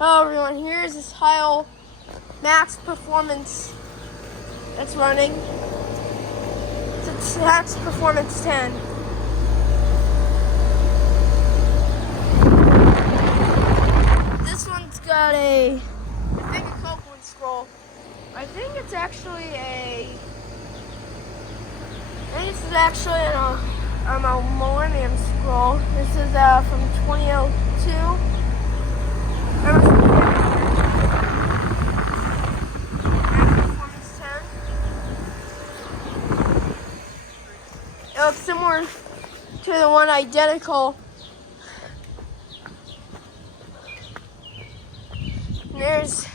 Hello everyone, here's this Heil Max Performance that's running. It's a Max Performance 10. This one's got a Copeland scroll. I think it's actually a Millennium scroll. This is from 2002. It looks similar to the one identical. And there's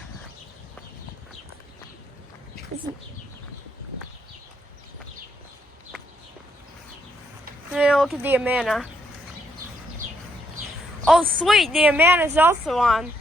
now look at the Amana. Oh sweet, the Amana is also on.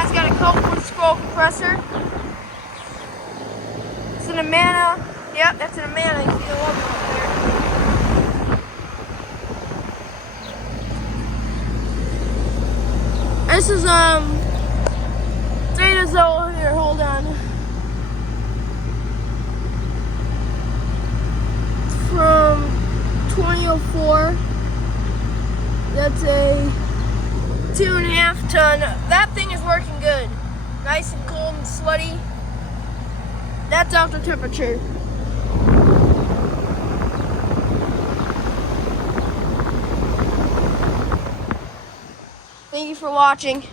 It's got a Copeland scroll compressor. It's an Amana. Yep, that's an Amana. You see the logo up there. This is Data here. Hold on. It's from 2004. That's a 2.5 ton. That thing is working good. Nice and cold and sweaty. That's after temperature. Thank you for watching.